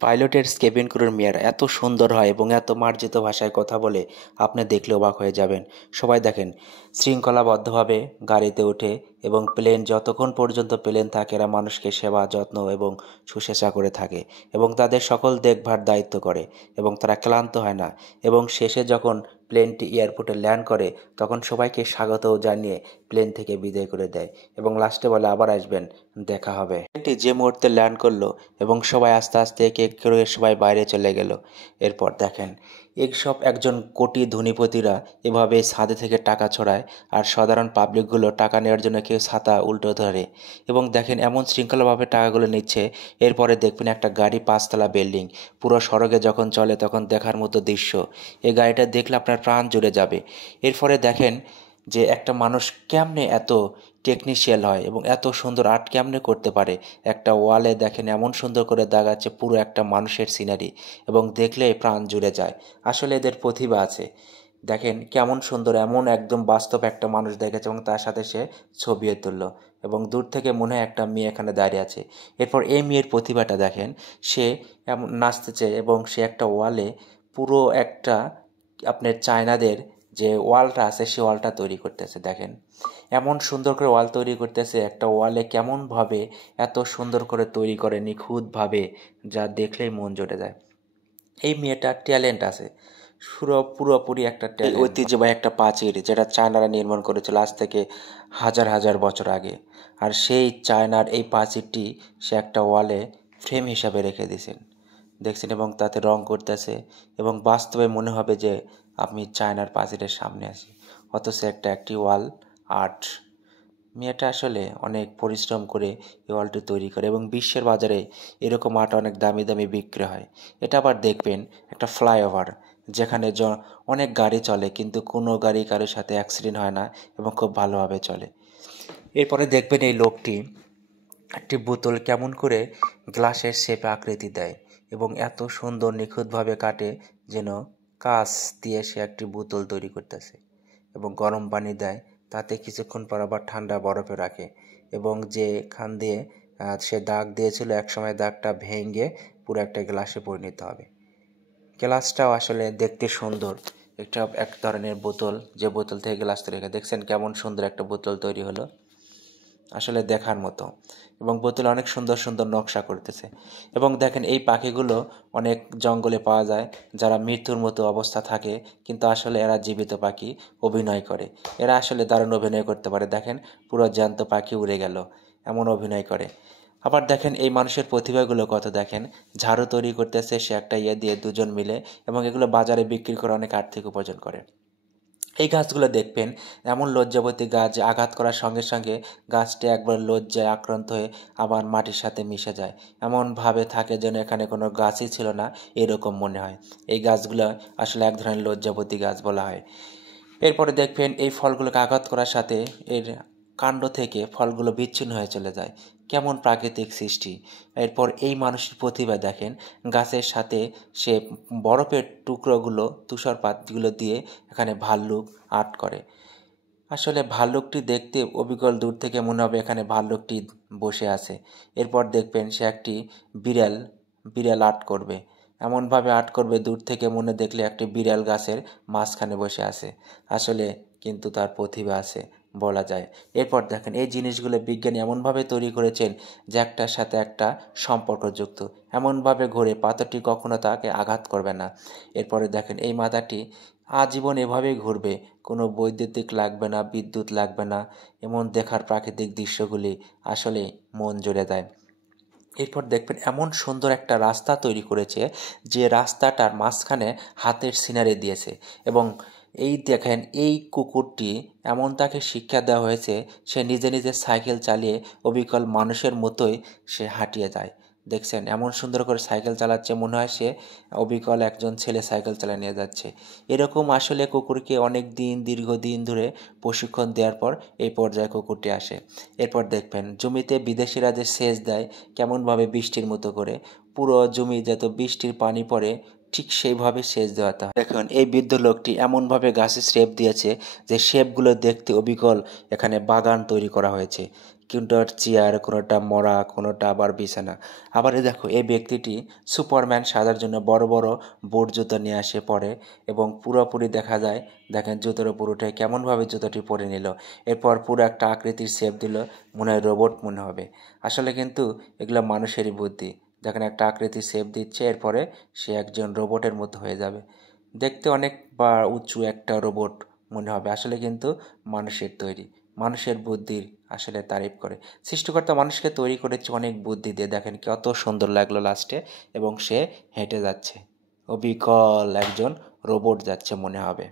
পাইলটের cabin ক্রুর মেয়েরা এত সুন্দর হয় এবং এত মার্জিত ভাষায় কথা বলে আপনি দেখলে অবাক হয়ে যাবেন। সবাই দেখেন শৃঙ্খলাবদ্ধভাবে গাড়িতে ওঠে এবং প্লেন যতক্ষণ পর্যন্ত প্লেন থাকে এরা মানুষকে সেবা যত্ন এবং শুশ্রূষা করে থাকে এবং তাদের সকল দেখভার দায়িত্ব করে এবং তারা ক্লান্ত হয় না এবং শেষে যখন প্লেনটি এয়ারপোর্টে ল্যান্ড করে তখন সবাইকে স্বাগতও জানিয়ে প্লেন থেকে বিদায় করে দেয় এবং লাস্টে বলে আবার আসবেন, দেখা হবে। প্লেনটি যে মুহূর্তে ল্যান্ড করলো এবং সবাই আস্তে আস্তে এক এক করে সবাই বাইরে চলে গেল। এরপর দেখেন এইসব একজন কোটি ধনীপতিরা এভাবে ছাদে থেকে টাকা ছড়ায় আর সাধারণ পাবলিকগুলো টাকা নেওয়ার জন্য কেউ ছাতা উল্টো ধরে এবং দেখেন এমন শৃঙ্খলাভাবে টাকাগুলো নিচ্ছে। এরপরে দেখবেন একটা গাড়ি 5 তলা বিল্ডিং পুরো সড়কে যখন চলে তখন দেখার মতো দৃশ্য। এই গাড়িটা দেখলে আপনার প্রাণ জুড়ে যাবে। এরপরে দেখেন যে একটা মানুষ কেমনে এত টেকনিশিয়াল হয় এবং এত সুন্দর আর্ট কেমনে করতে পারে। একটা ওয়ালে দেখেন এমন সুন্দর করে দাগাচ্ছে পুরো একটা মানুষের সিনারি এবং দেখলে প্রাণ জুড়ে যায়। আসলে এদের প্রতিভা আছে। দেখেন কেমন সুন্দর এমন একদম বাস্তব একটা মানুষ দেখেছে এবং তার সাথে সে ছবিও তুললো এবং দূর থেকে মনে হয় একটা মেয়ে এখানে দাঁড়িয়ে আছে। এরপর এই মেয়ের প্রতিভাটা দেখেন, সে এমন নাচতেছে এবং সে একটা ওয়ালে পুরো একটা আপনার চায়নাদের যে ওয়ালটা আছে সে ওয়ালটা তৈরি করতেছে। দেখেন এমন সুন্দর করে ওয়াল তৈরি করতেছে, একটা ওয়ালে কেমনভাবে এত সুন্দর করে তৈরি করে নিখুঁতভাবে, যা দেখলেই মন জুড়ে যায়। এই মেয়েটার ট্যালেন্ট আছে, পুরোপুরি একটা ট্যালেন্ট। ঐতিহ্যবাহী একটা প্রাচীর যেটা চায়নারা নির্মাণ করেছিল আজ থেকে হাজার হাজার বছর আগে, আর সেই চায়নার এই প্রাচীরটি সে একটা ওয়ালে ফ্রেম হিসাবে রেখে দিয়েছেন দেখছেন এবং তাতে রং করতেছে এবং বাস্তবে মনে হবে যে আমি চায়নার প্রাচীরের সামনে আছি, অথচ একটি ওয়াল আর্ট। মেয়েটা আসলে অনেক পরিশ্রম করে এই ওয়ালটি তৈরি করে এবং বিশ্বের বাজারে এরকম আর্ট অনেক দামি দামি বিক্রি হয়। এটা আবার দেখবেন একটা ফ্লাইওভার যেখানে অনেক গাড়ি চলে কিন্তু কোনো গাড়ি কারোর সাথে অ্যাক্সিডেন্ট হয় না এবং খুব ভালোভাবে চলে। এরপরে দেখবেন এই লোকটি একটি বোতল কেমন করে গ্লাসের শেপে আকৃতি দেয় এবং এত সুন্দর নিখুঁতভাবে কাটে যেন কাঁচ দিয়ে সে একটি বোতল তৈরি করতেছে এবং গরম পানি দেয়, তাতে কিছুক্ষণ পর আবার ঠান্ডা বরফে রাখে এবং যে খান দিয়ে সে দাগ দিয়েছিল একসময় দাগটা ভেঙে পুরো একটা গ্লাসে পরিণত হবে। গ্লাসটাও আসলে দেখতে সুন্দর, এক ধরনের বোতল, যে বোতল থেকে গ্লাস তৈরি হয়। দেখছেন কেমন সুন্দর একটা বোতল তৈরি হলো, আসলে দেখার মতো এবং বোতলে অনেক সুন্দর সুন্দর নকশা করতেছে। এবং দেখেন এই পাখিগুলো অনেক জঙ্গলে পাওয়া যায়, যারা মৃত্যুর মতো অবস্থা থাকে কিন্তু আসলে এরা জীবিত পাখি, অভিনয় করে। এরা আসলে দারুণ অভিনয় করতে পারে। দেখেন পুরো জ্যান্ত পাখি উড়ে গেল, এমন অভিনয় করে। আবার দেখেন এই মানুষের প্রতিভাগুলো কত, দেখেন ঝাড়ু তৈরি করতেছে সে একটা দিয়ে দুজন মিলে এবং এগুলো বাজারে বিক্রি করে অনেক আর্থিক উপার্জন করে। এই গাছগুলো দেখবেন এমন লজ্জাবতী গাছ যে আঘাত করার সঙ্গে সঙ্গে গাছটি একবার লজ্জায় আক্রান্ত হয়ে আবার মাটির সাথে মিশে যায়, এমনভাবে থাকে যেন এখানে কোনো গাছই ছিল না, এরকম মনে হয়। এই গাছগুলো আসলে এক ধরনের লজ্জাবতী গাছ বলা হয়। এরপরে দেখবেন এই ফলগুলোকে আঘাত করার সাথে এর কাণ্ড থেকে ফলগুলো বিচ্ছিন্ন হয়ে চলে যায়, কেমন প্রাকৃতিক সৃষ্টি। এরপর এই মানুষের প্রতিভা দেখেন, গাছের সাথে সে বরফের টুকরোগুলো তুষারপাতগুলো দিয়ে এখানে ভাল্লুক আর্ট করে। আসলে ভাল্লুকটি দেখতে অবিকল দূর থেকে মনে হবে এখানে ভাল্লুকটি বসে আছে। এরপর দেখবেন সে একটি বিড়াল বিড়াল আর্ট করবে, এমনভাবে আর্ট করবে দূর থেকে মনে দেখলে একটি বিড়াল গাছের মাঝখানে বসে আছে। আসলে কিন্তু তার প্রতিভা আছে বলা যায়। এরপর দেখেন এই জিনিসগুলো বিজ্ঞানী এমনভাবে তৈরি করেছেন যে একটার সাথে একটা সম্পর্কযুক্ত, এমনভাবে ঘুরে পাথরটি কখনো তাকে আঘাত করবে না। এরপরে দেখেন এই মাথাটি আজীবন এভাবেই ঘুরবে, কোনো বৈদ্যুতিক লাগবে না, বিদ্যুৎ লাগবে না। এমন দেখার প্রাকৃতিক দৃশ্যগুলি আসলে মন জুড়ে দেয়। এরপর দেখবেন এমন সুন্দর একটা রাস্তা তৈরি করেছে যে রাস্তাটার মাঝখানে হাতের সিনারি দিয়েছে এবং এই দেখেন এই কুকুরটি এমন তাকে শিক্ষা দেওয়া হয়েছে সে নিজে নিজে সাইকেল চালিয়ে অবিকল মানুষের মতোই সে হাঁটিয়ে যায়। দেখছেন এমন সুন্দর করে সাইকেল চালাচ্ছে, মনে হয় সে অবিকল একজন ছেলে সাইকেল চালিয়ে নিয়ে যাচ্ছে। এরকম আসলে কুকুরকে অনেক দিন দীর্ঘদিন ধরে প্রশিক্ষণ দেওয়ার পর এই পর্যায়ে কুকুরটি আসে। এরপর দেখবেন জমিতে বিদেশিরা যে সেচ দেয় কেমনভাবে বৃষ্টির মতো করে, পুরো জমি যত বৃষ্টির পানি পড়ে ঠিক সেইভাবে সেচ দেওয়াতে হয়। দেখুন এই বৃদ্ধ লোকটি এমনভাবে গাছের শেপ দিয়েছে যে শেপগুলো দেখতে অবিকল, এখানে বাগান তৈরি করা হয়েছে। কোনোটা চেয়ার, কোনোটা মরা, কোনোটা আবার বিছানা। আবার এই দেখো এই ব্যক্তিটি সুপারম্যান সাজার জন্য বড় বড় বুট জুতো নিয়ে আসে পরে এবং পুরোপুরি দেখা যায়, দেখেন জুতোর উপর উঠে কেমনভাবে জুতোটি পরে নিল। এরপর পুরো একটা আকৃতির শেপ দিল, মনে হয় রোবট মনে হবে। আসলে কিন্তু এগুলো মানুষেরই বুদ্ধি। দেখেন একটা আকৃতির শেপ দিচ্ছে, এরপরে সে একজন রোবটের মতো হয়ে যাবে। দেখতে অনেক বা উঁচু একটা রোবট মনে হবে, আসলে কিন্তু মানুষের তৈরি। মানুষের বুদ্ধির আসলে তারিফ করে। সৃষ্টিকর্তা মানুষকে তৈরি করেছে অনেক বুদ্ধি দিয়ে, দেখেন কত সুন্দর লাগলো লাস্টে। এবং সে হেঁটে যাচ্ছে, অবিকল একজন রোবট যাচ্ছে মনে হবে।